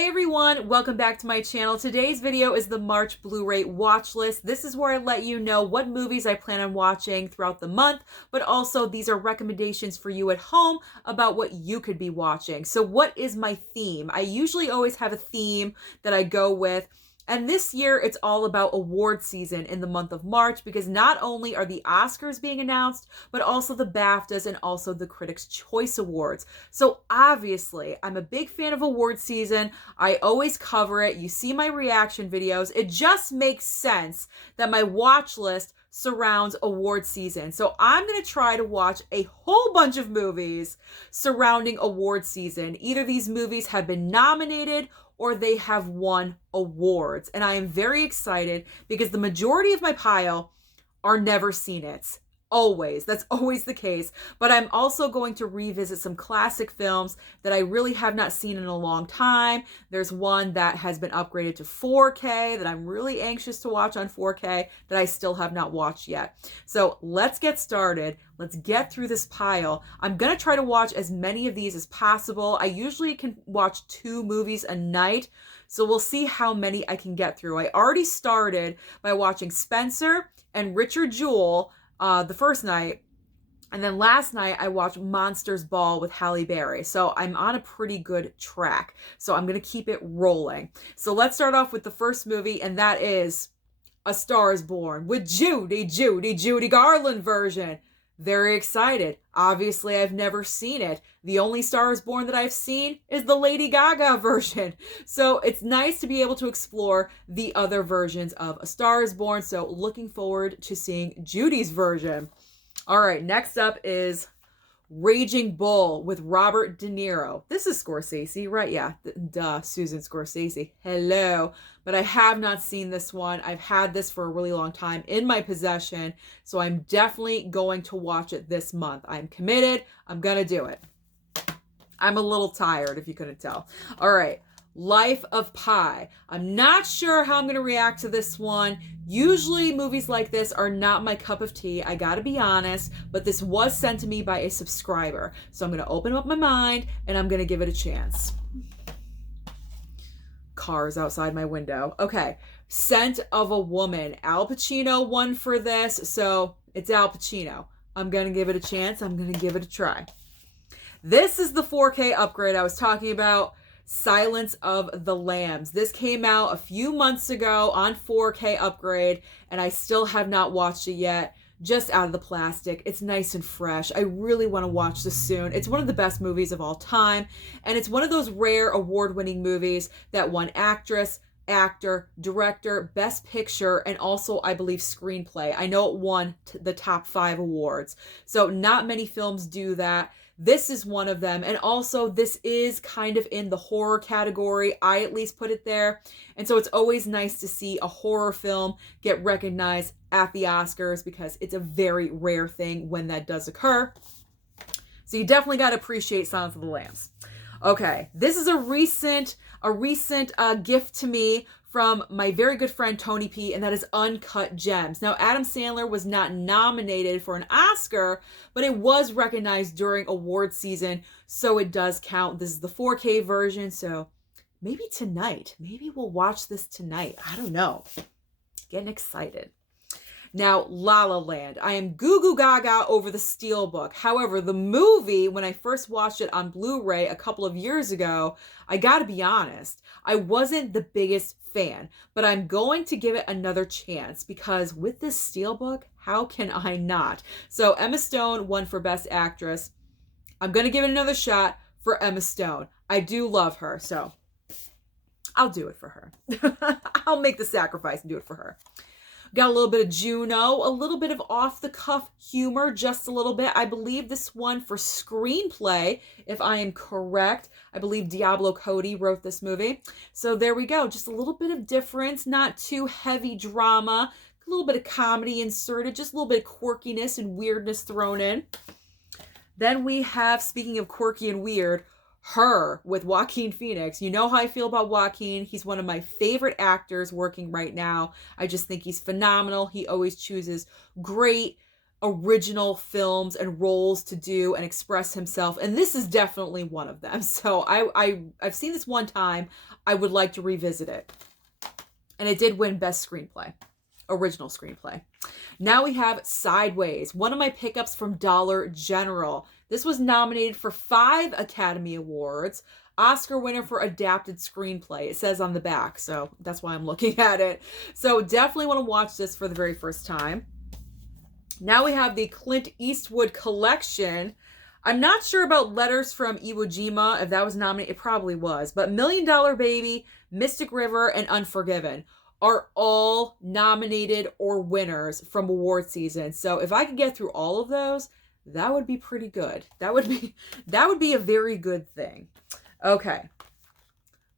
Hey everyone, welcome back to my channel. Today's video is the March Blu-ray watch list. This is where I let you know what movies I plan on watching throughout the month, but also these are recommendations for you at home about what you could be watching. So what is my theme? I usually always have a theme that I go with. And this year, it's all about award season in the month of March because not only are the Oscars being announced, but also the BAFTAs and also the Critics' Choice Awards. So obviously, I'm a big fan of award season. I always cover it. You see my reaction videos. It just makes sense that my watch list surrounds award season. So I'm going to try to watch a whole bunch of movies surrounding award season. Either these movies have been nominated or they have won awards. And I am very excited because the majority of my pile are never seen it. Always. That's always the case. But I'm also going to revisit some classic films that I really have not seen in a long time. There's one that has been upgraded to 4K that I'm really anxious to watch on 4K that I still have not watched yet. So let's get started. Let's get through this pile. I'm going to try to watch as many of these as possible. I usually can watch 2 movies a night. So we'll see how many I can get through. I already started by watching Spencer and Richard Jewell the first night, and then last night I watched Monsters Ball with Halle Berry. So I'm on a pretty good track. So I'm going to keep it rolling. So let's start off with the first movie, and that is A Star is Born with Judy Garland version. Very excited. Obviously, I've never seen it. The only Star is Born that I've seen is the Lady Gaga version. So it's nice to be able to explore the other versions of A Star is Born. So looking forward to seeing Judy's version. All right, next up is Raging Bull with Robert De Niro. This is Scorsese, right? Yeah, duh, Susan Scorsese. Hello. But I have not seen this one. I've had this for a really long time in my possession, so I'm definitely going to watch it this month. I'm committed. I'm going to do it. I'm a little tired, if you couldn't tell. All right. Life of Pi. I'm not sure how I'm going to react to this one. Usually movies like this are not my cup of tea, I gotta be honest, but this was sent to me by a subscriber. So I'm going to open up my mind and I'm going to give it a chance. Cars outside my window. Okay. Scent of a Woman. Al Pacino won for this, so it's Al Pacino. I'm going to give it a chance. I'm going to give it a try. This is the 4K upgrade I was talking about. Silence of the Lambs. This came out a few months ago on 4K upgrade, and I still have not watched it yet. Just out of the plastic. It's nice and fresh. I really want to watch this soon. It's one of the best movies of all time, and it's one of those rare award-winning movies that won actress, actor, director, best picture, and also, I believe, screenplay. I know it won the top 5 awards. So not many films do that. This is one of them. And also, this is kind of in the horror category. I at least put it there. And so it's always nice to see a horror film get recognized at the Oscars because it's a very rare thing when that does occur. So you definitely got to appreciate Silence of the Lambs. Okay, this is a recent gift to me from my very good friend Tony P, and that is Uncut Gems. Now, Adam Sandler was not nominated for an Oscar, but it was recognized during award season, so it does count. This is the 4K version, so maybe tonight. Maybe we'll watch this tonight. I don't know. Getting excited. Now, La La Land. I am goo-goo gaga over the Steelbook. However, the movie, when I first watched it on Blu-ray a couple of years ago, I gotta be honest, I wasn't the biggest fan, but I'm going to give it another chance because with this Steelbook, how can I not? So Emma Stone won for Best Actress. I'm going to give it another shot for Emma Stone. I do love her, so I'll do it for her. I'll make the sacrifice and do it for her. Got a little bit of Juno, a little bit of off-the-cuff humor, just a little bit. I believe this one for screenplay, if I am correct. I believe Diablo Cody wrote this movie. So there we go. Just a little bit of difference, not too heavy drama. A little bit of comedy inserted, just a little bit of quirkiness and weirdness thrown in. Then we have, speaking of quirky and weird, Her with Joaquin Phoenix. You know how I feel about Joaquin. He's one of my favorite actors working right now. I just think he's phenomenal. He always chooses great original films and roles to do and express himself, and this is definitely one of them. So I've seen this one time. I would like to revisit it. And it did win Best Screenplay, Original Screenplay. Now we have Sideways, one of my pickups from Dollar General. This was nominated for 5 Academy Awards. Oscar winner for adapted screenplay, it says on the back, so that's why I'm looking at it. So definitely want to watch this for the very first time. Now we have the Clint Eastwood collection. I'm not sure about Letters from Iwo Jima, if that was nominated. It probably was. But $1 Million Baby, Mystic River, and Unforgiven are all nominated or winners from award season. So if I could get through all of those, that would be pretty good. That would be a very good thing. Okay.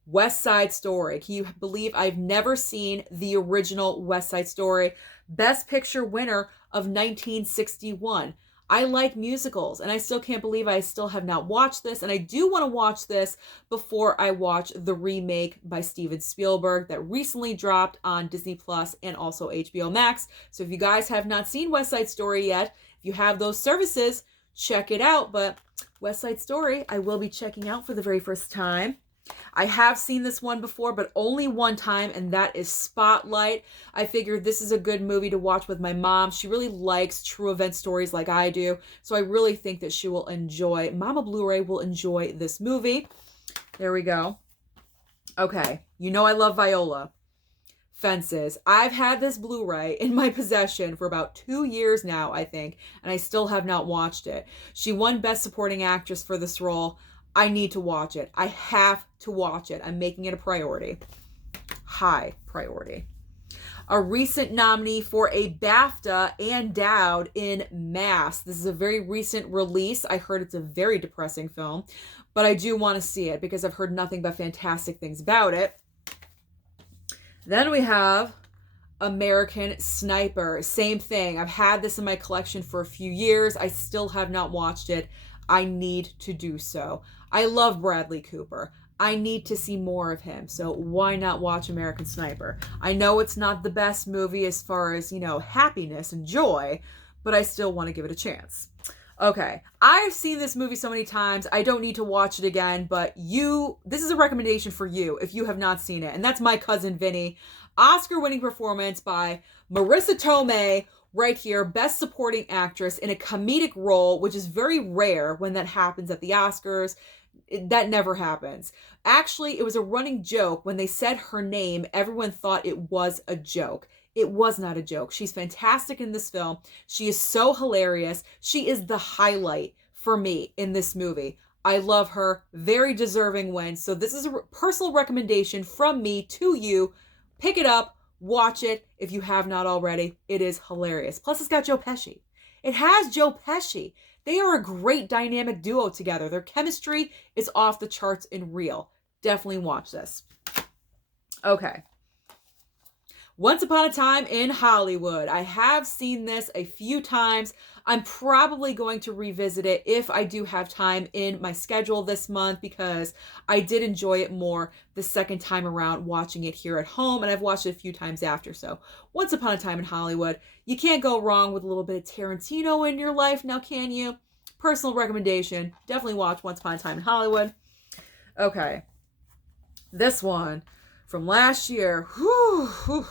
West Side Story. Can you believe I've never seen the original West Side Story? Best Picture winner of 1961. I like musicals, and I still can't believe I still have not watched this, and I do want to watch this before I watch the remake by Steven Spielberg that recently dropped on Disney Plus and also HBO Max. So if you guys have not seen West Side Story yet, if you have those services, check it out. But West Side Story, I will be checking out for the very first time. I have seen this one before, but only one time, and that is Spotlight. I figured this is a good movie to watch with my mom. She really likes true event stories like I do, so I really think that she will enjoy, Mama Blu-ray will enjoy this movie. There we go. Okay, you know I love Viola. Fences. I've had this Blu-ray in my possession for about 2 years now, I think, and I still have not watched it. She won Best Supporting Actress for this role. I need to watch it. I have to watch it. I'm making it a priority. High priority. A recent nominee for a BAFTA and Dowd in Mass. This is a very recent release. I heard it's a very depressing film, but I do want to see it because I've heard nothing but fantastic things about it. Then we have American Sniper. Same thing. I've had this in my collection for a few years. I still have not watched it. I need to do so. I love Bradley Cooper. I need to see more of him. So why not watch American Sniper? I know it's not the best movie as far as, happiness and joy, but I still want to give it a chance. Okay. I've seen this movie so many times. I don't need to watch it again, but this is a recommendation for you if you have not seen it. And that's My Cousin Vinny. Oscar-winning performance by Marissa Tomei, right here, Best Supporting Actress in a comedic role, which is very rare when that happens at the Oscars. That never happens. Actually, it was a running joke. When they said her name, everyone thought it was a joke. It was not a joke. She's fantastic in this film. She is so hilarious. She is the highlight for me in this movie. I love her. Very deserving win. So this is a personal recommendation from me to you. Pick it up. Watch it if you have not already. It is hilarious. Plus, it's got Joe Pesci. It has Joe Pesci. They are a great dynamic duo together. Their chemistry is off the charts and real. Definitely watch this. Okay. Once Upon a Time in Hollywood. I have seen this a few times. I'm probably going to revisit it if I do have time in my schedule this month because I did enjoy it more the second time around watching it here at home, and I've watched it a few times after. So Once Upon a Time in Hollywood. You can't go wrong with a little bit of Tarantino in your life now, can you? Personal recommendation. Definitely watch Once Upon a Time in Hollywood. Okay. This one from last year. Whew.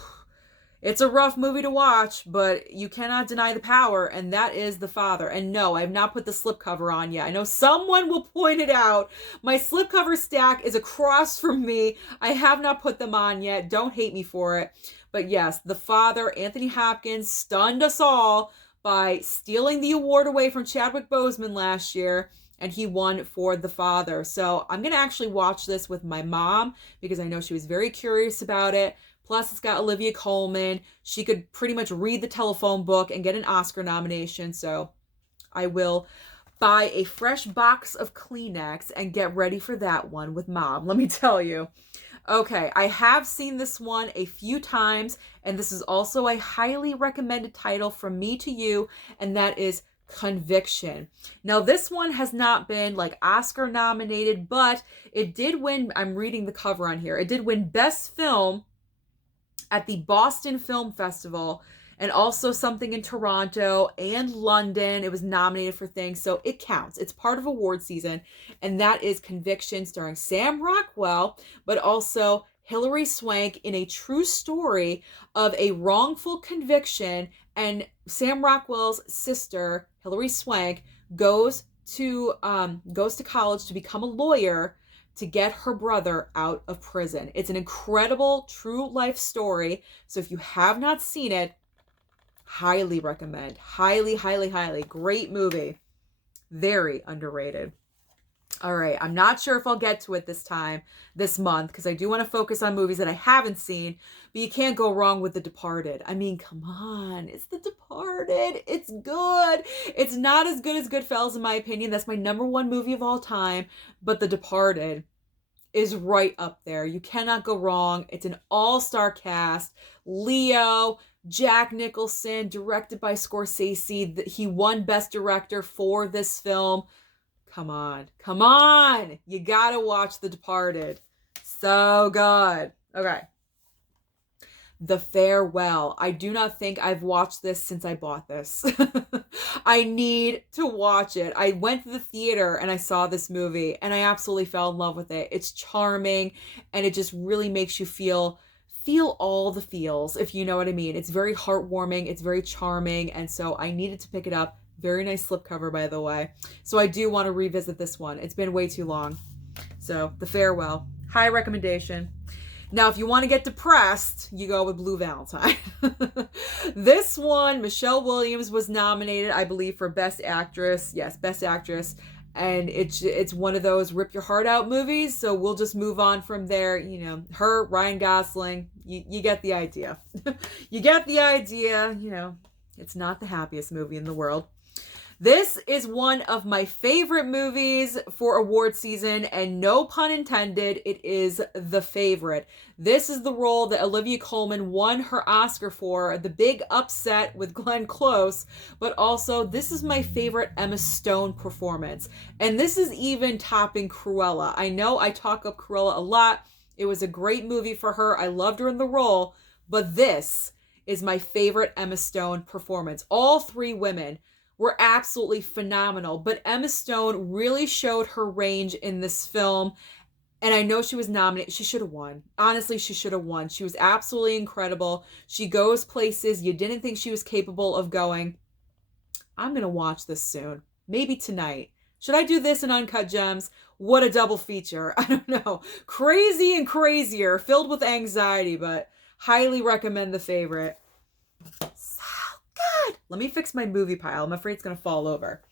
It's a rough movie to watch, but you cannot deny the power, and that is The Father. And no, I have not put the slipcover on yet. I know someone will point it out. My slipcover stack is across from me. I have not put them on yet. Don't hate me for it. But yes, The Father, Anthony Hopkins stunned us all by stealing the award away from Chadwick Boseman last year, and he won for The Father. So I'm going to actually watch this with my mom because I know she was very curious about it. Plus, it's got Olivia Colman. She could pretty much read the telephone book and get an Oscar nomination. So I will buy a fresh box of Kleenex and get ready for that one with Mom, let me tell you. Okay, I have seen this one a few times, and this is also a highly recommended title from me to you, and that is Conviction. Now, this one has not been Oscar nominated, but it did win. I'm reading the cover on here. It did win Best Film at the Boston Film Festival, and also something in Toronto and London. It was nominated for things, so it counts. It's part of award season, and that is Conviction, starring Sam Rockwell, but also Hilary Swank, in a true story of a wrongful conviction. And Sam Rockwell's sister, Hilary Swank, goes to college to become a lawyer to get her brother out of prison. It's an incredible true life story. So if you have not seen it, highly recommend. Highly, highly, highly. Great movie. Very underrated. All right, I'm not sure if I'll get to it this month, because I do want to focus on movies that I haven't seen, but you can't go wrong with The Departed. I mean, come on, it's The Departed. It's good. It's not as good as Goodfellas, in my opinion. That's my #1 movie of all time, but The Departed is right up there. You cannot go wrong. It's an all-star cast. Leo, Jack Nicholson, directed by Scorsese. He won Best Director for this film. Come on. You gotta watch The Departed. So good. Okay. The Farewell. I do not think I've watched this since I bought this. I need to watch it. I went to the theater and I saw this movie and I absolutely fell in love with it. It's charming and it just really makes you feel all the feels, if you know what I mean. It's very heartwarming. It's very charming. And so I needed to pick it up. Very nice slipcover, by the way. So I do want to revisit this one. It's been way too long. So The Farewell. High recommendation. Now, if you want to get depressed, you go with Blue Valentine. This one, Michelle Williams was nominated, I believe, for Best Actress. Yes, Best Actress. And it's one of those rip your heart out movies. So we'll just move on from there. You know, her, Ryan Gosling, you get the idea. You get the idea. You know, it's not the happiest movie in the world. This is one of my favorite movies for award season, and no pun intended, it is The Favorite. This is the role that Olivia Colman won her Oscar for, the big upset with Glenn Close, but also this is my favorite Emma Stone performance. And this is even topping Cruella. I know I talk up Cruella a lot. It was a great movie for her. I loved her in the role, but this is my favorite Emma Stone performance. All three women were absolutely phenomenal, but Emma Stone really showed her range in this film, and I know she was nominated. She should have won. Honestly, she should have won. She was absolutely incredible. She goes places you didn't think she was capable of going. I'm going to watch this soon. Maybe tonight. Should I do this and Uncut Gems? What a double feature. I don't know. Crazy and crazier, filled with anxiety, but highly recommend The Favorite. God, let me fix my movie pile. I'm afraid it's going to fall over.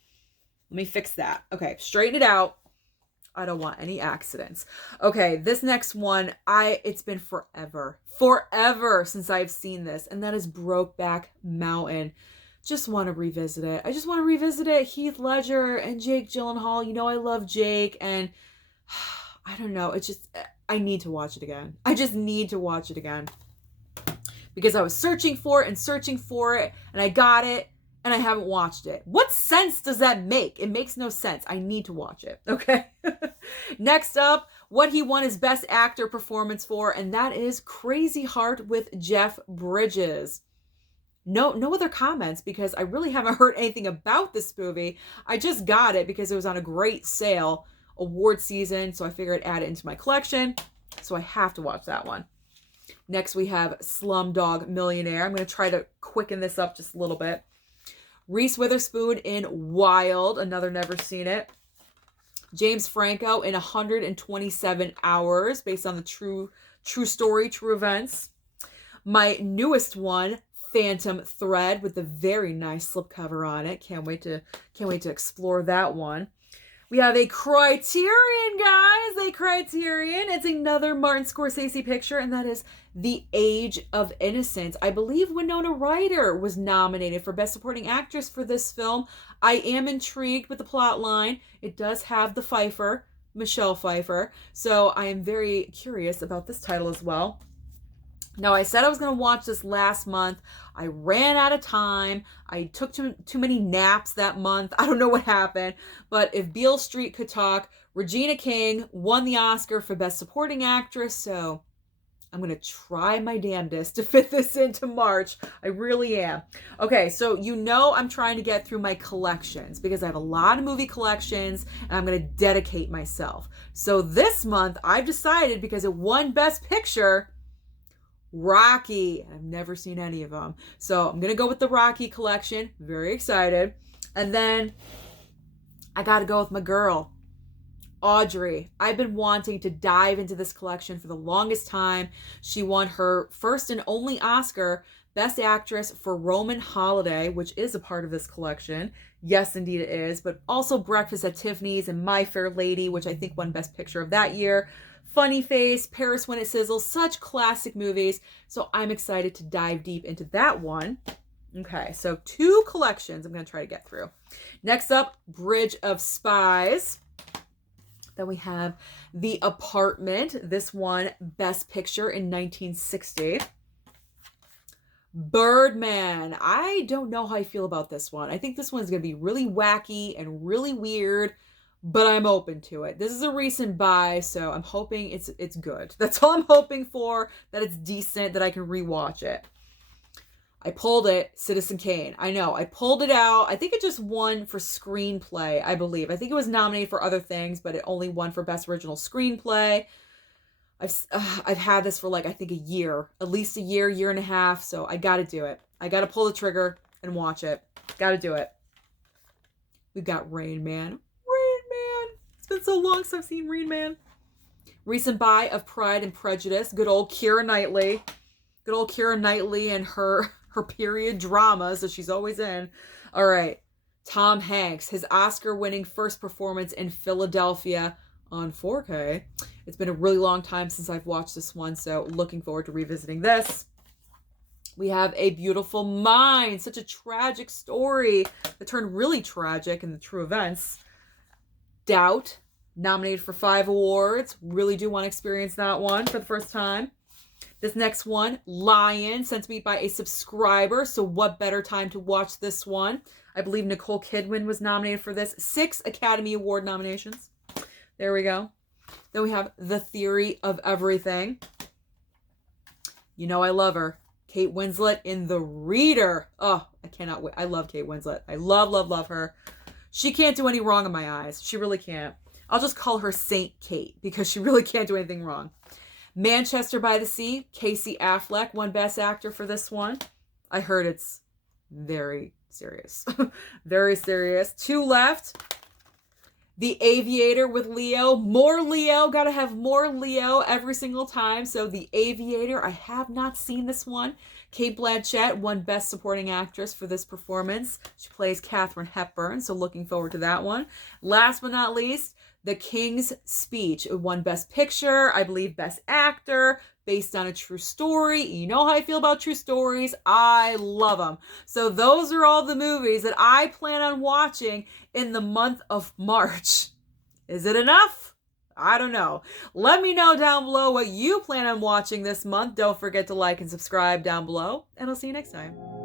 Let me fix that. Okay, straighten it out. I don't want any accidents. Okay, this next one, it's been forever since I've seen this, and that is Brokeback Mountain. Just want to revisit it. I just want to revisit it. Heath Ledger and Jake Gyllenhaal. You know I love Jake, and I don't know. It's just, I need to watch it again. I just need to watch it again. Because I was searching for it, and I got it, and I haven't watched it. What sense does that make? It makes no sense. I need to watch it, okay? Next up, what he won his Best Actor performance for, and that is Crazy Heart with Jeff Bridges. No other comments, because I really haven't heard anything about this movie. I just got it because it was on a great sale, award season, so I figured I'd add it into my collection, so I have to watch that one. Next, we have Slumdog Millionaire. I'm going to try to quicken this up just a little bit. Reese Witherspoon in Wild. Another never seen it. James Franco in 127 Hours, based on the true story, true events. My newest one, Phantom Thread, with the very nice slipcover on it. Can't wait to explore that one. We have a Criterion, guys. A Criterion. It's another Martin Scorsese picture, and that is The Age of Innocence. I believe Winona Ryder was nominated for Best Supporting Actress for this film. I am intrigued with the plot line. It does have the Pfeiffer, Michelle Pfeiffer, so I am very curious about this title as well. Now, I said I was going to watch this last month. I ran out of time. I took too many naps that month. I don't know what happened. But If Beale Street Could Talk, Regina King won the Oscar for Best Supporting Actress. So I'm going to try my damnedest to fit this into March. I really am. Okay, so I'm trying to get through my collections because I have a lot of movie collections and I'm going to dedicate myself. So this month I've decided, because it won Best Picture, Rocky. I've never seen any of them. So I'm going to go with the Rocky collection. Very excited. And then I got to go with my girl, Audrey. I've been wanting to dive into this collection for the longest time. She won her first and only Oscar, Best Actress, for Roman Holiday, which is a part of this collection. Yes, indeed it is. But also Breakfast at Tiffany's and My Fair Lady, which I think won Best Picture of that year. Funny Face, Paris When It Sizzles, such classic movies. So I'm excited to dive deep into that one. Okay, so 2 collections I'm going to try to get through. Next up, Bridge of Spies. Then we have The Apartment. This won Best Picture in 1960. Birdman. I don't know how I feel about this one. I think this one's going to be really wacky and really weird, but I'm open to it. This is a recent buy, so I'm hoping it's good. That's all I'm hoping for, that it's decent, that I can rewatch it. I pulled it, Citizen Kane. I know, I pulled it out. I think it just won for screenplay, I believe. I think it was nominated for other things, but it only won for Best Original Screenplay. I've had this for I think a year, at least a year and a half, so I gotta do it. I gotta pull the trigger and watch it. Gotta do it. We've got Rain Man. Rain Man! It's been so long since I've seen Rain Man. Recent buy of Pride and Prejudice. Good old Keira Knightley. Good old Keira Knightley and her period dramas that she's always in. All right. Tom Hanks, his Oscar-winning first performance in Philadelphia on 4K. It's been a really long time since I've watched this one, so looking forward to revisiting this. We have A Beautiful Mind, such a tragic story that turned really tragic in the true events. Doubt, nominated for 5 awards. Really do want to experience that one for the first time. This next one, Lion, sent to me by a subscriber, so what better time to watch this one? I believe Nicole Kidman was nominated for this. 6 Academy Award nominations. There we go. Then we have The Theory of Everything. You know I love her. Kate Winslet in The Reader. Oh, I cannot wait. I love Kate Winslet. I love her. She can't do any wrong in my eyes. She really can't. I'll just call her Saint Kate because she really can't do anything wrong. Manchester by the Sea, Casey Affleck won Best Actor for this one. I heard it's very serious. Very serious. 2 left. The Aviator with Leo. More Leo. Gotta have more Leo every single time. So The Aviator, I have not seen this one. Cate Blanchett won Best Supporting Actress for this performance. She plays Katharine Hepburn, so looking forward to that one. Last but not least, The King's Speech. It won Best Picture, I believe Best Actor, based on a true story. You know how I feel about true stories. I love them. So those are all the movies that I plan on watching in the month of March. Is it enough? I don't know. Let me know down below what you plan on watching this month. Don't forget to like and subscribe down below, and I'll see you next time.